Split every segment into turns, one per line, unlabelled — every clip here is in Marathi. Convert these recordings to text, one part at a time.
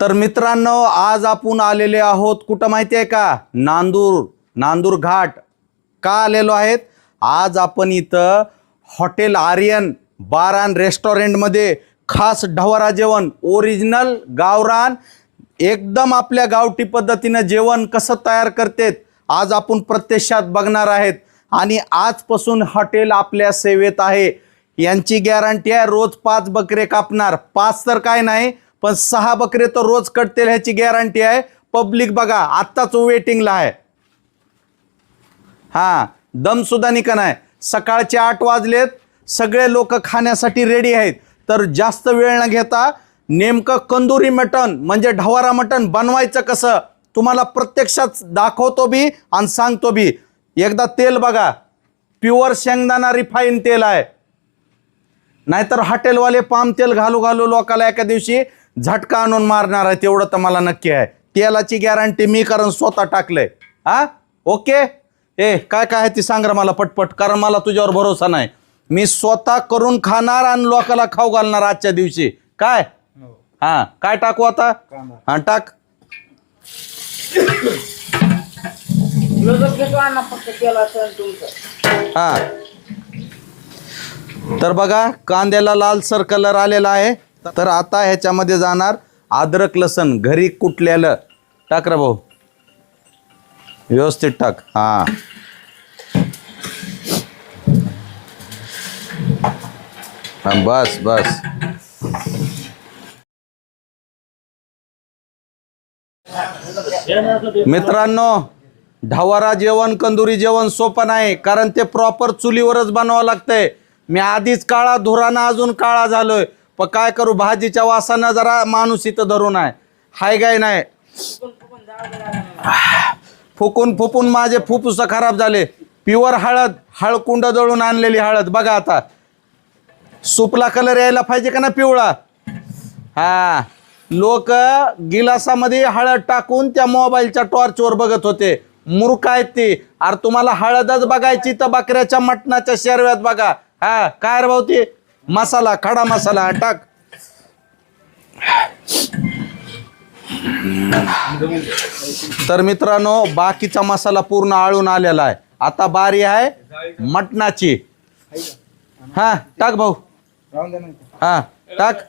तर मित्रांनो आज आपण आलेले आहोत कुठं माहिती आहे का? नांदूर नांदूर घाट. का आलेलो आहेत? आज आपण इथं हॉटेल आर्यन बार अँड रेस्टॉरंटमध्ये खास ढवरा जेवण ओरिजिनल गावरान एकदम आपल्या गावठी पद्धतीनं जेवण कसं तयार करतेत आज आपण प्रत्यक्षात बघणार आहेत. आणि आजपासून हॉटेल आपल्या सेवेत आहे. यांची गॅरंटी आहे रोज पाच बकरे कापणार. पाच तर काय नाही पण सहा बकरे तर रोज कटतील ह्याची गॅरंटी आहे. पब्लिक बघा आत्ताच वेटिंगला आहे. हा दम सुद्धा निकन आहे सकाळचे आठ वाजलेत सगळे लोक खाण्यासाठी रेडी आहेत. तर जास्त वेळ न घेता नेमकं कंदुरी मटण म्हणजे ढवारा मटण बनवायचं कसं? तुम्हाला प्रत्यक्षात दाखवतो बी आणि सांगतो बी. एकदा तेल बघा प्युअर शेंगदाणा रिफाईन तेल आहे. नाहीतर हॉटेलवाले पाम तेल घालू घालू लोकाला एका दिवशी झटका आणून मारणार आहे तेवढं तर मला नक्की आहे. तेलाची गॅरंटी मी कारण स्वतः टाकलंय. हा? ओके? ए काय काय आहे ती सांग रे मला पटपट कारण मला तुझ्यावर भरोसा नाही. मी स्वतः करून खाणार आणि लोकाला खाऊ घालणार आजच्या दिवशी. काय? हा. काय टाकू आता? हा टाक. हा. तर बघा कांद्याला लालसर कलर आलेला आहे. तर आता ह्याच्यामध्ये जाणार अद्रक लसण. घरी कुटलेलं टाक रा भाऊ. व्यवस्थित टाक. हा. हा, बस बस. मित्रांनो ढवारा जेवण कंदुरी जेवण सोपं नाही कारण ते प्रॉपर चुलीवरच बनवावं लागतंय. मी आधीच काळा धुराना अजून काळा झालोय. पण काय करू भाजीच्या वासानं जरा माणूस इथं धरून आहे. हाय काय नाही. फुकून फुकून माझे फुफ्फुस खराब झाले. प्युअर हळद हळकुंड दळून आणलेली हळद. बघा आता. सुपला कलर यायला पाहिजे का ना पिवळा? हा. लोक गिलासामध्ये हळद टाकून त्या मोबाईलच्या टॉर्चवर बघत होते. मूर्ख आहेत ते. अरे तुम्हाला हळदच बघायची तर बकऱ्याच्या मटणाच्या शेरव्यात बघा. हा काय रे भाऊ ते मसाला खडा मसाला टाक. तर मित्रांनो बाकीचा मसाला पूर्ण आळून आलेला आहे. आता बारी आहे मटणाची. हा टाक भाऊ. हा टाक.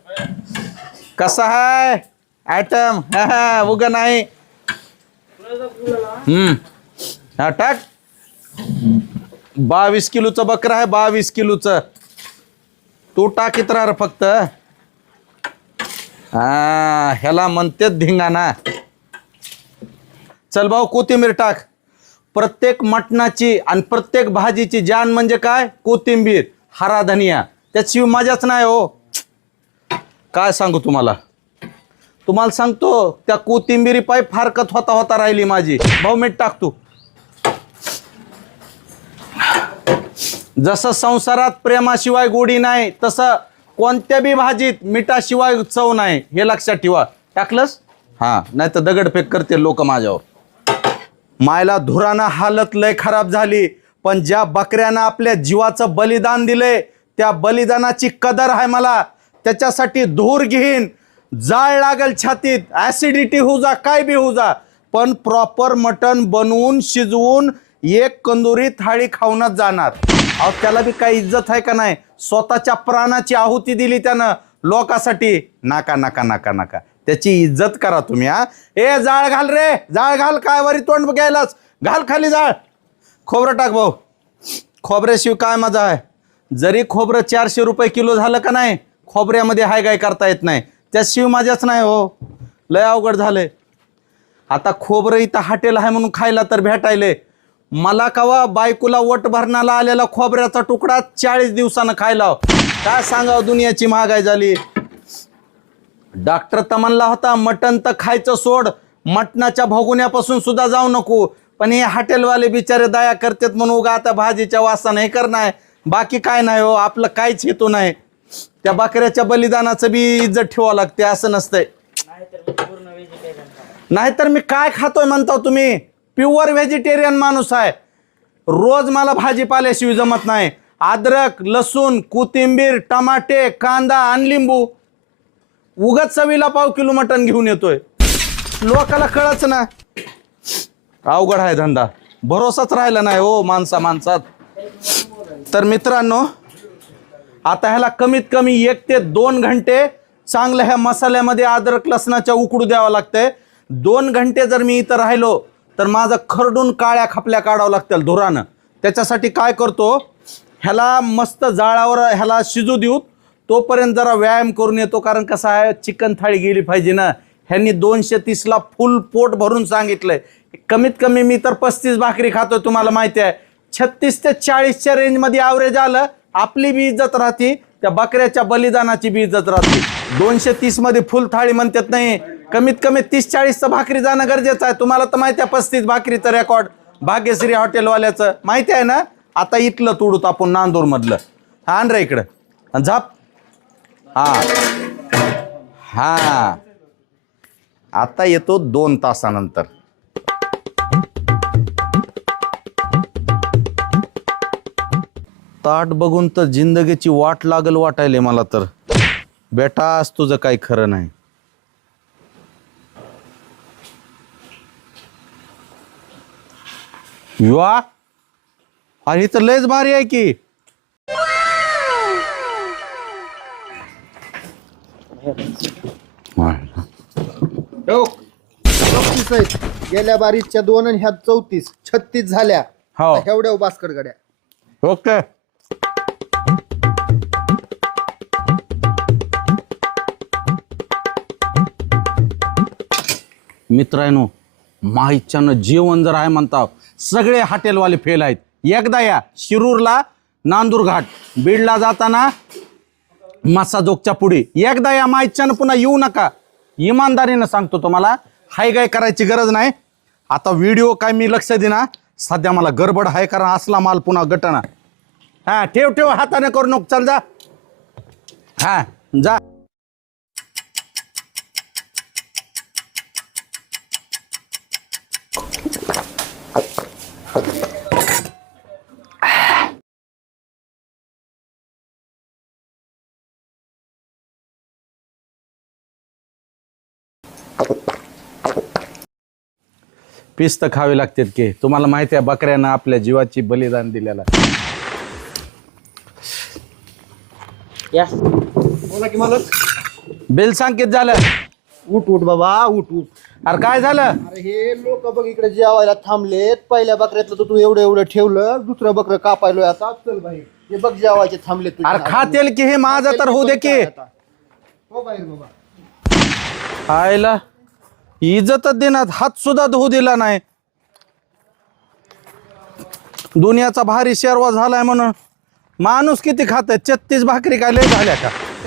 कसा आहे? आयटम हा हा उग नाही. हम्म. हा टाक. बावीस किलोचं बकरं आहे बावीस किलोचं. तू टाकीत राह फक्त? हा ह्याला म्हणतेच धिंगाणा. चल भाऊ कोथिंबीर टाक. प्रत्येक मटणाची आणि प्रत्येक भाजीची जान म्हणजे काय? कोथिंबीर हरा धनिया. त्याशिवाय मजाच नाही हो. काय सांगू तुम्हाला? तुम्हाला सांगतो त्या कोथिंबिरी पाय फारकत होता होता राहिली माझी. भाऊ मीठ टाक जसं संसारात प्रेमाशिवाय गोडी नाही तसं कोणत्या बी भाजीत मिठाशिवाय चव नाही हे लक्षात ठेवा. टाकलंस? हा नाही तर दगडफेक करते लोक माझ्यावर. मायला धुरानं हालत लय खराब झाली पण ज्या बकऱ्यानं आपल्या जीवाचं बलिदान दिले त्या बलिदानाची कदर आहे मला. त्याच्यासाठी धूर घेईन जाळ लागल छातीत ऍसिडिटी होऊ जा काय बी होऊ जा पण प्रॉपर मटण बनवून शिजवून एक कंदुरी थाळी खाऊनच जाणार. अहो त्याला बी काही इज्जत आहे का नाही? स्वतःच्या प्राणाची आहुती दिली त्यानं लोकासाठी. नाका नाका नाका नाका. त्याची इज्जत करा तुम्ही हा. ए जाळ घाल रे. जाळ घाल काय वरी तोंड घ्यायलाच घाल खाली जाळ. खोबरं टाक भाऊ. खोबऱ्याशिवाय काय मजा आहे? जरी खोबरं चारशे रुपये किलो झालं का नाही खोबऱ्यामध्ये हाय गाय करता येत नाही. त्याशिवाय माझ्याच नाही हो. लय अवघड झालंय. आता खोबरं इथं हाटेल आहे म्हणून खायला तर भेटायले. मला कवा बायकोला वट भरणाला आलेला खोबऱ्याचा तुकडा चाळीस दिवसानं खायला. काय सांगावं दुनियाची महागाई झाली? डॉक्टर तर म्हणला होता मटण तर खायचं सोड. मटणाच्या भोगुण्यापासून सुद्धा जाऊ नको. पण हे हॉटेलवाले बिचारे दया करतात म्हणून उगा आता भाजीच्या वासानं हे करणार. बाकी काय नाही हो आपलं काहीच हेतू नाही. त्या बकऱ्याच्या बलिदानाचं बी इज्जत ठेवावं लागते असं नसतंय.
नाहीतर मी
नाहीतर मी काय खातोय म्हणता तुम्ही? प्युअर व्हेजिटेरियन माणूस आहे. रोज मला भाजीपाल्याशिवाय जमत नाही. अद्रक लसूण कोथिंबीर टमाटे कांदा आणि लिंबू. उगत चवीला पाव किलो मटण घेऊन येतोय. लोकाला कळच ना. अवघड आहे धंदा. भरोसाच राहिला नाही हो माणसा माणसात. तर मित्रांनो आता ह्याला कमीत कमी एक ते दोन घंटे चांगल्या ह्या मसाल्यामध्ये अद्रक लसणाच्या उकडू द्यावं लागतंय. दोन घंटे जर मी इथं राहिलो तर माझं खरडून काळ्या खापल्या काढावं लागतील धुरानं. त्याच्यासाठी काय करतो ह्याला मस्त जाळावर ह्याला शिजू देऊ. तोपर्यंत जरा व्यायाम करून येतो कारण कसं आहे चिकन थाळी गेली पाहिजे ना. ह्यांनी दोनशे तीसला फुल पोट भरून सांगितलंय. कमीत कमी मी तर पस्तीस भाकरी खातो तुम्हाला माहिती आहे. छत्तीस ते चाळीसच्या रेंजमध्ये ॲव्हरेज आलं आपली बी इज्जत राहते त्या बकऱ्याच्या बलिदानाची बी इज्जत राहते. दोनशे तीसमध्ये फुल थाळी म्हणतात नाही कमीत कमी तीस चाळीसचं भाकरी जाणं गरजेचं आहे. तुम्हाला तर माहिती आहे पस्तीस भाकरीचं रेकॉर्ड भाग्यश्री हॉटेलवाल्याचं. माहिती आहे ना? आता इथलं तुडूत आपण नांदूरमधलं. हा आण रे इकडं. आणि झाप. हा. हा. आता येतो दोन तासानंतर. ताट बघून तर जिंदगीची वाट लागल वाटायले मला तर. बेटा आज तुझं काही खरं नाही. युवा अरे ही तर लयच भारी आहे की.
हो. चौतीस आहेत. गेल्या बारीच्या दोन आणि ह्या चौतीस. छत्तीस झाल्या.
हो.
आता एवढ्या बास्कट गड्या.
ओके. मित्रांनो माहिच्यानं जेवण जर आहे म्हणता सगळे हॉटेलवाले फेल आहेत. एकदा या शिरूरला नांदूर घाट. बीडला जाताना मासाजोगच्या पुढे. एकदा या माहितच्यानं पुन्हा येऊ नका. इमानदारीनं सांगतो तुम्हाला हाय काय करायची गरज नाही. आता व्हिडिओ काय मी लक्ष देना सध्या मला गडबड आहे कारण असला माल पुन्हा गटणा. हा ठेव ठेव हाताने करू नको. चल जा. हा जा. पीस तर खावे लागतात की? तुम्हाला माहिती आहे बकऱ्यानं आपल्या जीवाची बलिदान दिलेला
या.
बोला की मला
बिल सांग किती झालं.
उठ उठ बाबा उठ उठ.
अरे काय झालं?
अरे हे लोक बघ इकडे जेवायला थांबलेत. पहिल्या बकऱ्यातलं तर तू एवढं एवढं ठेवलं. दुसरं बकरं कापायलोय आता चल बाई. हे बघ जेवायचे थांबले
अरे खातेल की हे माझं तर होऊ दे की.
हो बाहेर बाबा
आयला. इज्जतच देण्यात हात सुद्धा धुवू दिला नाही. दुनियाचा भारी शेरवा झालाय म्हणून माणूस किती खात छत्तीस भाकरी काय लय झाल्या का